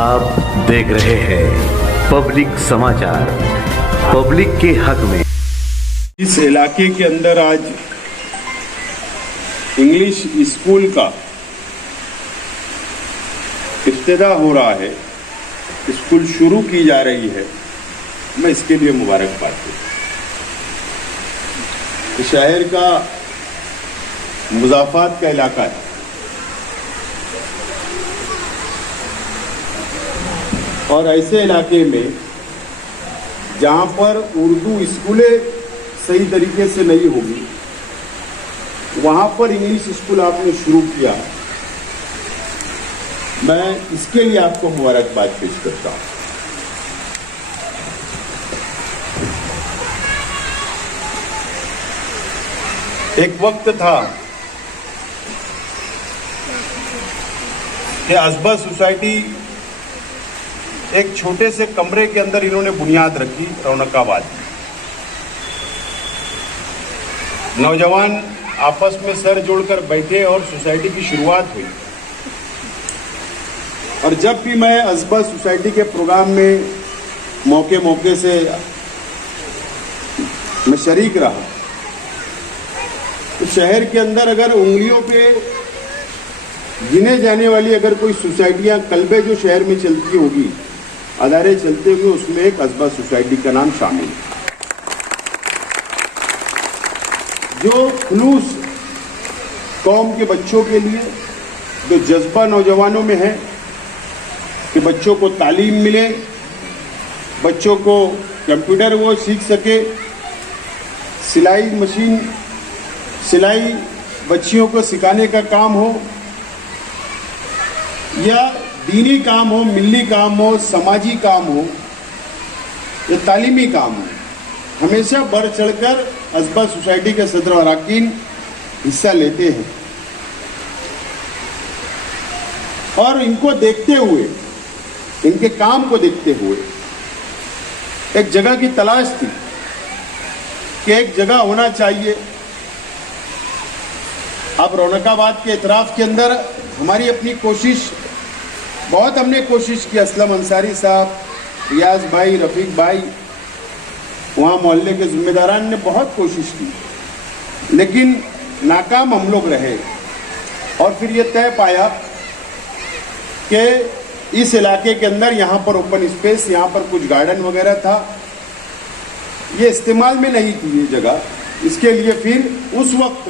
आप देख रहे हैं पब्लिक समाचार, पब्लिक के हक में। इस इलाके के अंदर आज इंग्लिश स्कूल का इफ्तिताह हो रहा है, स्कूल शुरू की जा रही है। मैं इसके लिए मुबारकबाद दूं। शहर का मुज़ाफ़ात का इलाका है और ऐसे इलाके में जहां पर उर्दू स्कूलें सही तरीके से नहीं होगी, वहां पर इंग्लिश स्कूल आपने शुरू किया। मैं इसके लिए आपको मुबारकबाद पेश करता हूं। एक वक्त था कि असबा सोसाइटी एक छोटे से कमरे के अंदर इन्होंने बुनियाद रखी रौनकाबाद। नौजवान आपस में सर जोड़कर बैठे और सोसाइटी की शुरुआत हुई। और जब भी मैं असबा सोसाइटी के प्रोग्राम में मौके से मैं शरीक रहा, तो शहर के अंदर अगर उंगलियों पे गिने जाने वाली अगर कोई सोसाइटियां कल्बे जो शहर में चलती होगी, अदारे चलते हुए, उसमें एक असबा सोसाइटी का नाम शामिल है, जो खुलूस कौम के बच्चों के लिए, जो जज्बा नौजवानों में है कि बच्चों को तालीम मिले, बच्चों को कंप्यूटर वो सीख सके, सिलाई बच्चियों को सिखाने का काम हो, या दीनी काम हो, मिल्ली काम हो, समाजी काम हो, या तालीमी काम हो, हमेशा बढ़ चढ़कर असबा सोसाइटी के सदर अरकान हिस्सा लेते हैं। और इनको देखते हुए, इनके काम को देखते हुए एक जगह की तलाश थी कि एक जगह होना चाहिए। अब रौनकाबाद के इतराफ के अंदर हमारी अपनी कोशिश, बहुत हमने कोशिश की। असलम अंसारी साहब, रियाज भाई, रफीक भाई, वहाँ मोहल्ले के जिम्मेदारान ने बहुत कोशिश की, लेकिन नाकाम हम लोग रहे। और फिर ये तय पाया कि इस इलाके के अंदर यहाँ पर ओपन स्पेस, यहाँ पर कुछ गार्डन वगैरह था, ये इस्तेमाल में नहीं थी ये जगह। इसके लिए फिर उस वक्त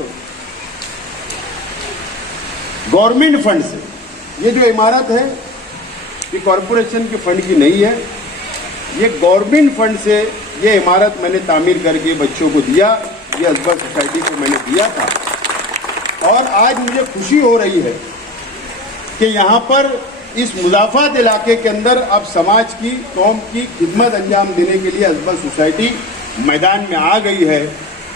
गवर्नमेंट फंड से, ये जो इमारत है ये कॉरपोरेशन के फंड की नहीं है, ये गवर्नमेंट फंड से ये इमारत मैंने तामीर करके बच्चों को दिया, ये असबा सोसाइटी को मैंने दिया था। और आज मुझे खुशी हो रही है कि यहाँ पर इस मुज़ाफ़ात इलाके के अंदर अब समाज की, कौम की खिदमत अंजाम देने के लिए असबा सोसाइटी मैदान में आ गई है।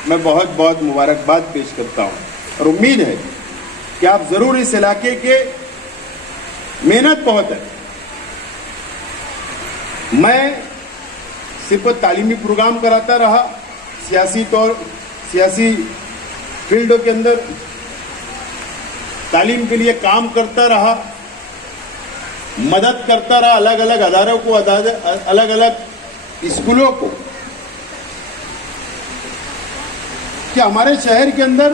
मैं बहुत बहुत मुबारकबाद पेश करता हूँ और उम्मीद है कि आप ज़रूर इस इलाके के, मेहनत बहुत है। मैं सिर्फ तालीमी प्रोग्राम कराता रहा, सियासी फील्ड के अंदर तालीम के लिए काम करता रहा, मदद करता रहा अलग अलग अदारों को, अलग अलग स्कूलों को, कि हमारे शहर के अंदर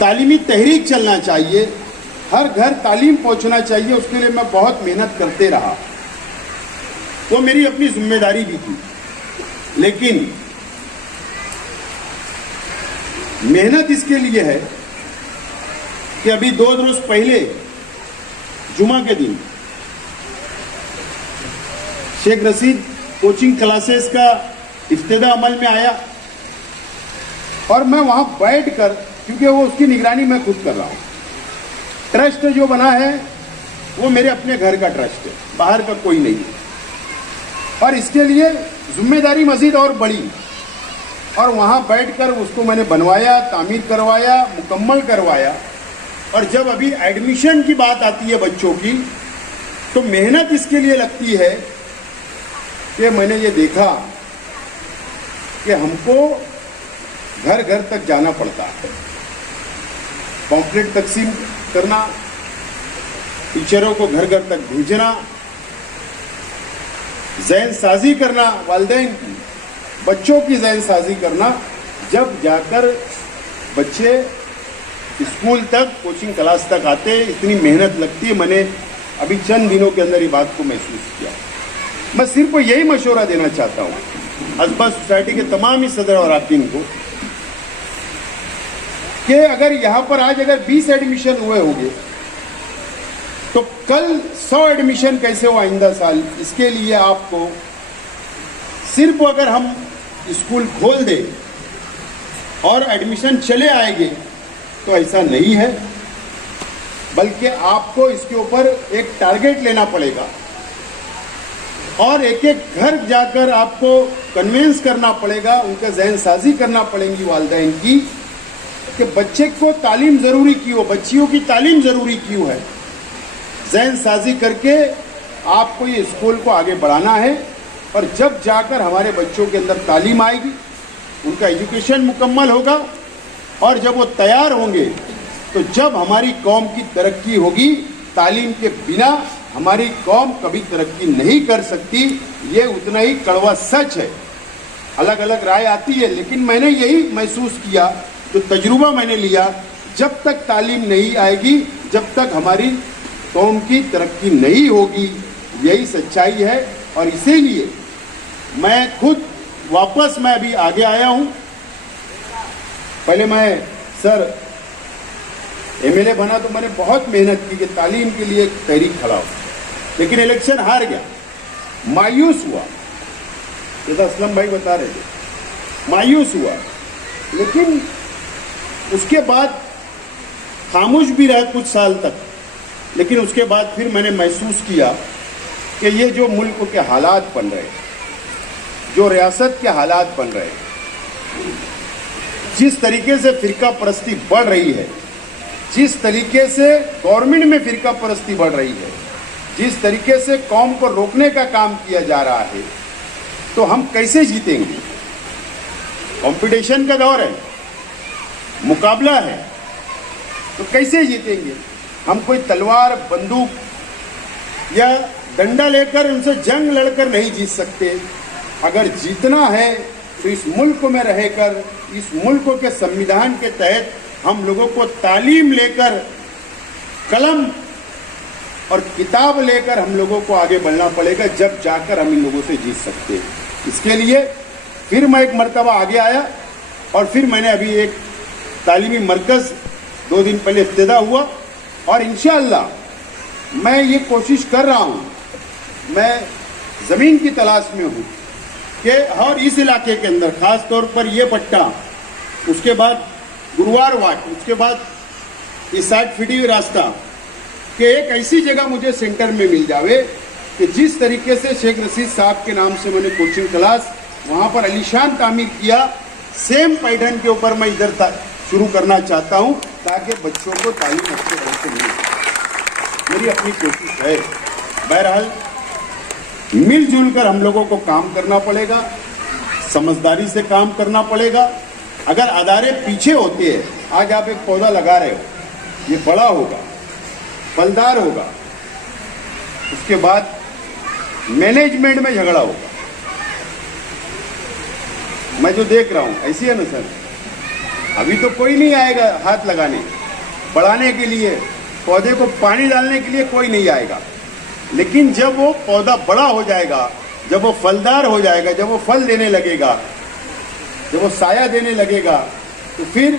तालीमी तहरीक चलना चाहिए, हर घर तालीम पहुंचना चाहिए। उसके लिए मैं बहुत मेहनत करते रहा, वो मेरी अपनी जिम्मेदारी भी थी। लेकिन मेहनत इसके लिए है कि अभी 2 रोज पहले जुमा के दिन शेख रशीद कोचिंग क्लासेस का इफ्तिताह अमल में आया और मैं वहां बैठकर, क्योंकि वो उसकी निगरानी मैं खुद कर रहा हूं। ट्रस्ट जो बना है वो मेरे अपने घर का ट्रस्ट है, बाहर का कोई नहीं है। और इसके लिए जिम्मेदारी मजीद और बढ़ी और वहां बैठकर उसको मैंने बनवाया, तामीर करवाया, मुकम्मल करवाया। और जब अभी एडमिशन की बात आती है बच्चों की, तो मेहनत इसके लिए लगती है कि मैंने ये देखा कि हमको घर घर तक जाना पड़ता है, पॉम्पलेट तकसीम करना, टीचरों को घर घर तक भेजना, ज़हन साजी करना, वालिदैन की, बच्चों की ज़हन साजी करना, जब जाकर बच्चे स्कूल तक, कोचिंग क्लास तक आते, इतनी मेहनत लगती है। मैंने अभी चंद दिनों के अंदर ये बात को महसूस किया। मैं सिर्फ यही मशवरा देना चाहता हूँ असबा सोसाइटी के तमाम ही सदर और अरकान को कि अगर यहाँ पर आज अगर 20 एडमिशन हुए होंगे तो कल 100 एडमिशन कैसे हो आइंदा साल, इसके लिए आपको सिर्फ अगर हम स्कूल खोल दें और एडमिशन चले आएंगे तो ऐसा नहीं है, बल्कि आपको इसके ऊपर एक टारगेट लेना पड़ेगा और एक एक घर जाकर आपको कन्विंस करना पड़ेगा, उनका जहन साजी करना पड़ेगी वालिदैन की कि बच्चे को तालीम ज़रूरी क्यों, बच्चियों की तालीम ज़रूरी क्यों है। जहन साजी करके आपको ये स्कूल को आगे बढ़ाना है और जब जाकर हमारे बच्चों के अंदर तालीम आएगी, उनका एजुकेशन मुकम्मल होगा और जब वो तैयार होंगे तो जब हमारी कौम की तरक्की होगी, तालीम के बिना हमारी कौम कभी तरक्की नहीं कर सकती। ये उतना ही कड़वा सच है। अलग अलग राय आती है, लेकिन मैंने यही महसूस किया, जो तजुर्बा मैंने लिया, जब तक तालीम नहीं आएगी, जब तक हमारी कौम की तरक्की नहीं होगी, यही सच्चाई है। और इसीलिए मैं खुद वापस मैं अभी आगे आया हूँ। पहले मैं सर एमएलए बना तो मैंने बहुत मेहनत की कि तालीम के लिए तहरीक खड़ा हो, लेकिन इलेक्शन हार गया, मायूस हुआ, जैसा असलम भाई बता रहे थे, मायूस हुआ। लेकिन उसके बाद खामोश भी रहा कुछ साल तक, लेकिन उसके बाद फिर मैंने महसूस किया कि ये जो मुल्क के हालात बन रहे हैं, जो रियासत के हालात बन रहे हैं, जिस तरीके से फिरका परस्ती बढ़ रही है, जिस तरीके से गवर्नमेंट में फिरका परस्ती बढ़ रही है, जिस तरीके से कौम को रोकने का काम किया जा रहा है, तो हम कैसे जीतेंगे। कंपटीशन का दौर है, मुकाबला है, तो कैसे जीतेंगे। हम कोई तलवार बंदूक या डंडा लेकर उनसे जंग लड़कर नहीं जीत सकते। अगर जीतना है तो इस मुल्क में रहकर, इस मुल्क के संविधान के तहत हम लोगों को तालीम लेकर, कलम और किताब लेकर हम लोगों को आगे बढ़ना पड़ेगा, जब जाकर हम इन लोगों से जीत सकते हैं। इसके लिए फिर मैं एक मर्तबा आगे आया और फिर मैंने अभी एक तालीमी मरकज़ 2 दिन पहले इफ्तिदा हुआ और इंशाअल्लाह मैं ये कोशिश कर रहा हूँ, मैं ज़मीन की तलाश में हूँ कि और इस इलाके के अंदर ख़ास तौर पर ये पट्टा, उसके बाद गुरुवार वाट, उसके बाद इस 60 फीटी रास्ता, कि एक ऐसी जगह मुझे सेंटर में मिल जावे कि जिस तरीके से शेख रशीद साहब के नाम से मैंने कोचिंग क्लास वहाँ पर अलीशान तामीर किया, सेम पैटर्न के ऊपर मैं इधर शुरू करना चाहता हूँ, ताकि बच्चों को तालीम अच्छे ढंग से मिले। मेरी अपनी कोशिश है। बहरहाल मिलजुल कर हम लोगों को काम करना पड़ेगा, समझदारी से काम करना पड़ेगा। अगर अदारे पीछे होते हैं, आज आप एक पौधा लगा रहे हो, ये बड़ा होगा, फलदार होगा, उसके बाद मैनेजमेंट में झगड़ा होगा। मैं जो देख रहा हूं ऐसी है ना सर, अभी तो कोई नहीं आएगा हाथ लगाने, बढ़ाने के लिए, पौधे को पानी डालने के लिए कोई नहीं आएगा। लेकिन जब वो पौधा बड़ा हो जाएगा, जब वो फलदार हो जाएगा, जब वो फल देने लगेगा, जब वो साया देने लगेगा, तो फिर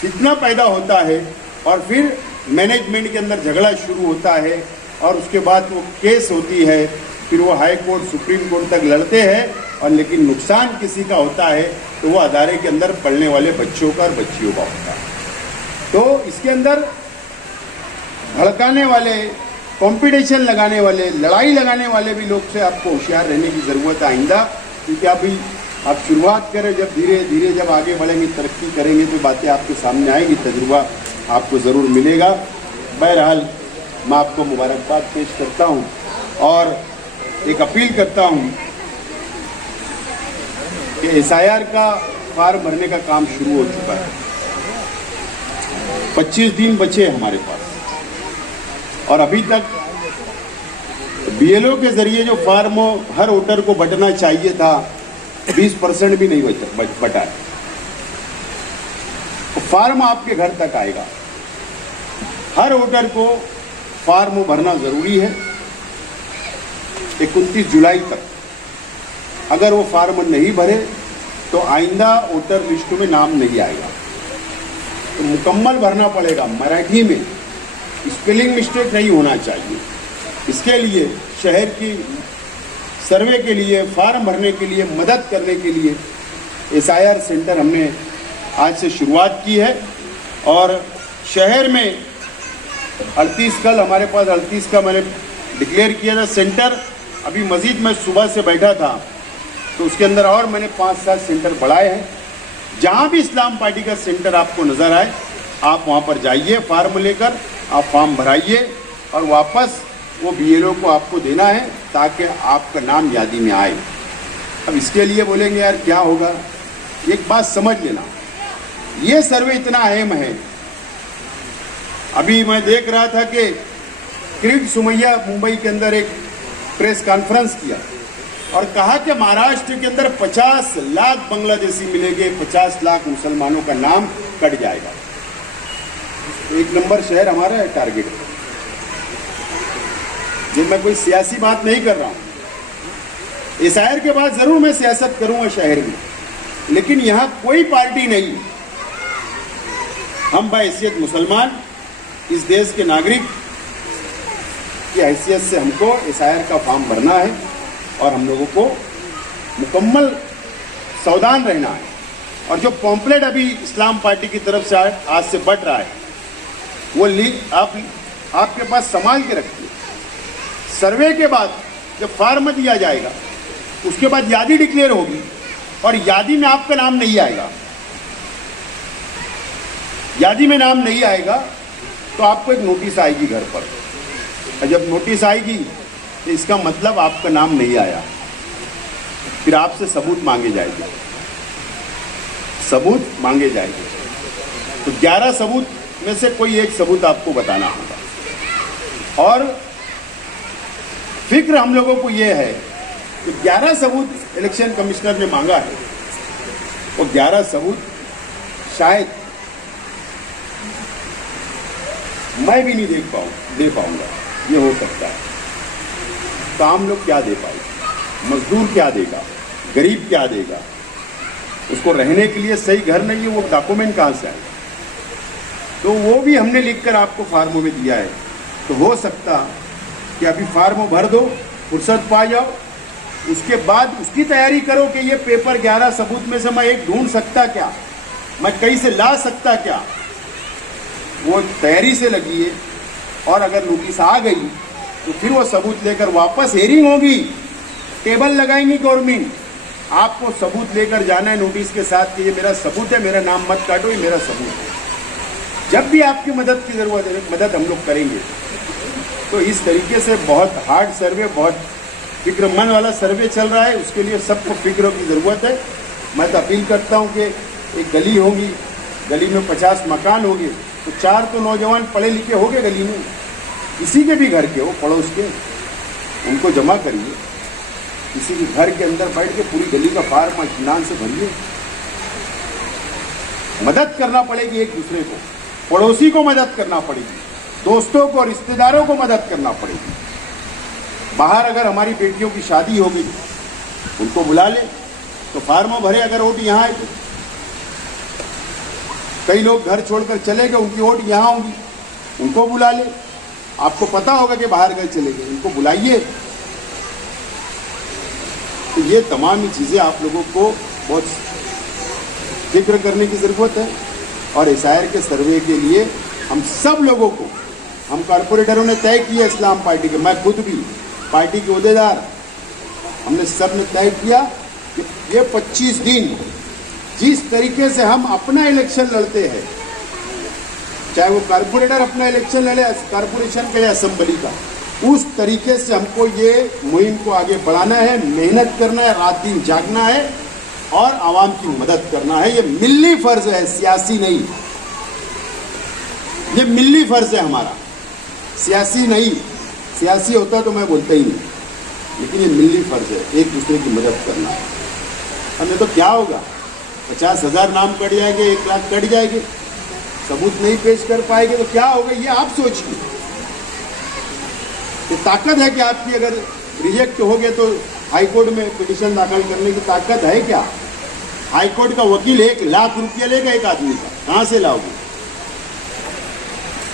फितना पैदा होता है और फिर मैनेजमेंट के अंदर झगड़ा शुरू होता है और उसके बाद वो केस होती है, फिर वो हाई कोर्ट, सुप्रीम कोर्ट तक लड़ते हैं और लेकिन नुकसान किसी का होता है तो वो अदारे के अंदर पढ़ने वाले बच्चों का और बच्चियों का होता है। तो इसके अंदर भड़काने वाले, कंपटीशन लगाने वाले, लड़ाई लगाने वाले भी लोग से आपको होशियार रहने की ज़रूरत है आइंदा, क्योंकि अभी आप शुरुआत करें, जब धीरे धीरे जब आगे बढ़ेंगे, तरक्की करेंगे तो बातें आपके सामने आएगी, तजुर्बा आपको ज़रूर मिलेगा। बहरहाल मैं आपको मुबारकबाद पेश करता हूँ और एक अपील करता हूँ कि SIR का फार्म भरने का काम शुरू हो चुका है। 25 दिन बचे हमारे पास और अभी तक बीएलओ के जरिए जो फॉर्म हर वोटर को बंटना चाहिए था 20% भी नहीं बटा है। तो फॉर्म आपके घर तक आएगा। हर वोटर को फॉर्म भरना जरूरी है 29 जुलाई तक। अगर वो फॉर्म नहीं भरे तो आइंदा वोटर लिस्ट में नाम नहीं आएगा। तो मुकम्मल भरना पड़ेगा, मराठी में, स्पेलिंग मिस्टेक नहीं होना चाहिए। इसके लिए शहर की सर्वे के लिए, फॉर्म भरने के लिए, मदद करने के लिए SIR सेंटर हमने आज से शुरुआत की है। और शहर में 38 कल हमारे पास 38 का मैंने डिक्लेयर किया था सेंटर। अभी मजीद मैं सुबह से बैठा था तो उसके अंदर और मैंने 5-7 सेंटर बढ़ाए हैं। जहाँ भी इस्लाम पार्टी का सेंटर आपको नज़र आए आप वहाँ पर जाइए, फॉर्म लेकर आप फॉर्म भराइए और वापस वो BLO को आपको देना है ताकि आपका नाम यादी में आए। अब इसके लिए बोलेंगे यार क्या होगा, एक बात समझ लेना, ये सर्वे इतना अहम है। अभी मैं देख रहा था कि किरीट सोमैया मुंबई के अंदर एक प्रेस कॉन्फ्रेंस किया और कहा कि महाराष्ट्र के अंदर 50 लाख बांग्लादेशी मिलेंगे, 50 लाख मुसलमानों का नाम कट जाएगा। तो 1 नंबर शहर हमारा है टारगेट। जो मैं कोई सियासी बात नहीं कर रहा हूं, SIR के बाद जरूर मैं सियासत करूंगा शहर में, लेकिन यहां कोई पार्टी नहीं। हम बहैसियत मुसलमान इस देश के नागरिक की हैसियत से हमको SIR का फॉर्म भरना है और हम लोगों को मुकम्मल सावधान रहना है। और जो पॉम्पलेट अभी इस्लाम पार्टी की तरफ से आज से बढ़ रहा है वो आपके पास संभाल के रखिए। सर्वे के बाद जब फॉर्म दिया जाएगा उसके बाद यादी डिक्लेयर होगी और यादी में आपका नाम नहीं आएगा। यादी में नाम नहीं आएगा तो आपको एक नोटिस आएगी घर पर, और जब नोटिस आएगी तो इसका मतलब आपका नाम नहीं आया। फिर आपसे सबूत मांगे जाएंगे, सबूत मांगे जाएंगे। तो 11 सबूत में से कोई एक सबूत आपको बताना होगा। और फिक्र हम लोगों को यह है कि 11 सबूत इलेक्शन कमिश्नर ने मांगा है, वो 11 सबूत शायद मैं भी नहीं दे पाऊंगा। ये हो सकता है। तो आम लोग क्या दे पाएंगे, मजदूर क्या देगा, गरीब क्या देगा, उसको रहने के लिए सही घर नहीं है, वो डॉक्यूमेंट कहाँ से आएगा। तो वो भी हमने लिखकर आपको फार्मों में दिया है। तो हो सकता कि अभी फार्म भर दो, फुर्सत पा जाओ, उसके बाद उसकी तैयारी करो कि ये पेपर 11 सबूत में से मैं एक ढूंढ सकता क्या, मैं कहीं से ला सकता क्या, वो तैयारी से लगी है। और अगर नोटिस आ गई तो फिर वो सबूत लेकर वापस हेयरिंग होगी, टेबल लगाएंगी गवर्नमेंट, आपको सबूत लेकर जाना है नोटिस के साथ कि ये मेरा सबूत है, मेरा नाम मत काटो, ये मेरा सबूत है। जब भी आपकी मदद की जरूरत है मदद हम लोग करेंगे। तो इस तरीके से बहुत हार्ड सर्वे, बहुत फिक्रमंद वाला सर्वे चल रहा है, उसके लिए सबको फिक्र की ज़रूरत है। मैं तो अपील करता हूँ कि एक गली होगी, गली में 50 मकान होंगे तो 4 तो नौजवान पढ़े लिखे होंगे गली में, किसी के भी घर के हो, पड़ोस के, उनको जमा करिए, किसी के घर के अंदर बैठ के पूरी गली का फार्म इत्मीनान से भरिए। मदद करना पड़ेगी एक दूसरे को, पड़ोसी को मदद करना पड़ेगी, दोस्तों को, रिश्तेदारों को मदद करना पड़ेगी। बाहर अगर हमारी बेटियों की शादी होगी उनको बुला ले तो फार्म भरे, अगर वोट यहाँ आए तो। कई लोग घर छोड़कर चले गए, उनकी वोट यहाँ होगी, उनको बुला ले। आपको पता होगा कि बाहर गए चले गए, उनको बुलाइए। तो ये तमाम चीज़ें आप लोगों को बहुत फिक्र करने की ज़रूरत है। और SIR के सर्वे के लिए हम सब लोगों को, हम कॉरपोरेटरों ने तय किया, इस्लाम पार्टी के, मैं खुद भी, पार्टी के अहदेदार, हमने सब ने तय किया कि ये 25 दिन जिस तरीके से हम अपना इलेक्शन लड़ते हैं, चाहे वो कॉरपोरेटर अपना इलेक्शन लड़े कॉरपोरेशन का या असेंबली का, उस तरीके से हमको ये मुहिम को आगे बढ़ाना है, मेहनत करना है, रात दिन जागना है और आवाम की मदद करना है। ये मिल्ली फर्ज है, सियासी नहीं, ये मिल्ली फर्ज है हमारा। सियासी नहीं, सियासी होता तो मैं बोलता ही नहीं, लेकिन ये मिली फर्ज है, एक दूसरे की मदद करना है। हमें तो क्या होगा, 50,000 नाम कट जाएंगे, 1 लाख कट जाएंगे, सबूत नहीं पेश कर पाएंगे तो क्या होगा, ये आप सोचिए। ये ताकत है कि आपकी अगर रिजेक्ट हो गए तो हाईकोर्ट में पिटीशन दाखिल करने की ताकत है क्या? हाईकोर्ट का वकील 1 लाख रुपया लेगा एक आदमी का, कहां से लाओगे?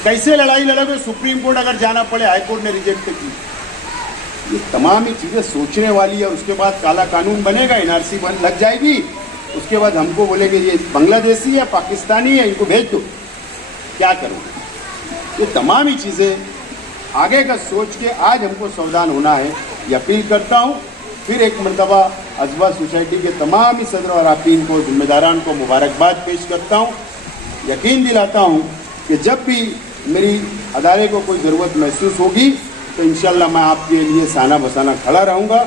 कैसे लड़ाई लड़ोगे? सुप्रीम कोर्ट अगर जाना पड़े, हाईकोर्ट ने रिजेक्ट की। ये तमाम ही चीजें सोचने वाली है। उसके बाद काला कानून बनेगा, एनआरसी बन लग जाएगी, उसके बाद हमको बोलेंगे ये बांग्लादेशी है, पाकिस्तानी है, इनको भेज दो। क्या करोगे? ये तमाम ही चीजें आगे का सोच के आज हमको सावधान होना है। ये अपील करता हूँ फिर एक मरतबा अजवा सोसाइटी के तमाम ही सदर और आपीन को, जिम्मेदारान को मुबारकबाद पेश करता हूँ। यकीन दिलाता हूँ कि जब भी मेरी अदारे को कोई ज़रूरत महसूस होगी तो इंशाल्लाह मैं आपके लिए साना बसाना खड़ा रहूँगा।